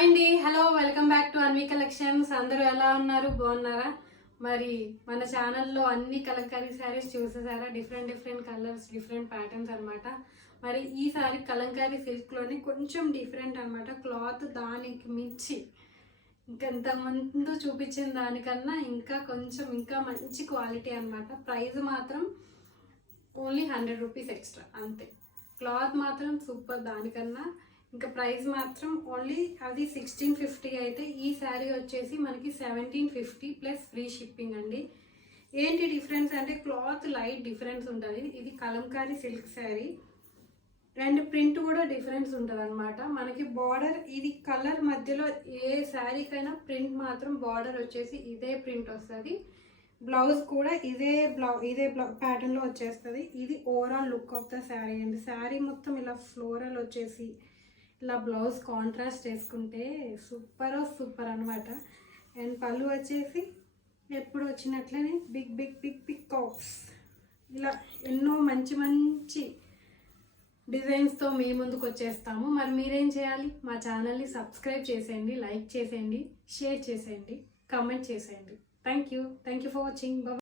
Hi అండి. Hello welcome back to Anvi collections. అందరూ ఎలా ఉన్నారు? బాగున్నారా? మరి మన ఛానల్లో అన్ని Kalamkari saris చూసేసారా? Different different colours different patterns అనమాట మరి ఈ సారీ కలంకారీ సిల్క్లోని కొంచెం డిఫరెంట్ అన్నమాట. క్లాత్ దానికి మించి ఇంకంత ముందు చూపించిన దానికన్నా ఇంకా కొంచెం ఇంకా మంచి క్వాలిటీ అన్నమాట. ప్రైస్ మాత్రం ఓన్లీ హండ్రెడ్ రూపీస్ ఎక్స్ట్రా అంతే. క్లాత్ మాత్రం సూపర్ దానికన్నా ఇంకా ప్రైస్ మాత్రం ఓన్లీ అది సిక్స్టీన్ ఫిఫ్టీ అయితే ఈ శారీ వచ్చేసి మనకి seventeen fifty plus free shipping అండి. ఏంటి డిఫరెన్స్ అంటే క్లాత్ లైట్ డిఫరెన్స్ ఉంటుంది. ఇది Kalamkari silk sari. And print కూడా డిఫరెన్స్ ఉంటుంది అనమాట మనకి బార్డర్ ఇది కలర్ మధ్యలో ఏ శారీకైనా ప్రింట్ మాత్రం బార్డర్ వచ్చేసి ఇదే ప్రింట్ వస్తుంది. బ్లౌజ్ కూడా ఇదే బ్లౌ ఇదే బ్లౌ ప్యాటర్న్లో వచ్చేస్తుంది. ఇది overall look of the sari అండి. శారీ మొత్తం ఇలా ఫ్లోరల్ వచ్చేసి ఇట్లా బ్లౌజ్ కాంట్రాస్ట్ వేసుకుంటే సూపర్ సూపర్ అనమాట అండ్ పళ్ళు వచ్చేసి ఎప్పుడు వచ్చినట్లనే బిగ్ బిగ్ బిగ్ బిగ్ కాప్స్ ఇలా ఎన్నో మంచి మంచి డిజైన్స్తో మీ ముందుకు వచ్చేస్తాము. మరి మీరేం చేయాలి? మా ఛానల్ని సబ్స్క్రైబ్ చేసేయండి లైక్ చేసేయండి షేర్ చేసేయండి కామెంట్ చేసేయండి. Thank you. Thank you for watching.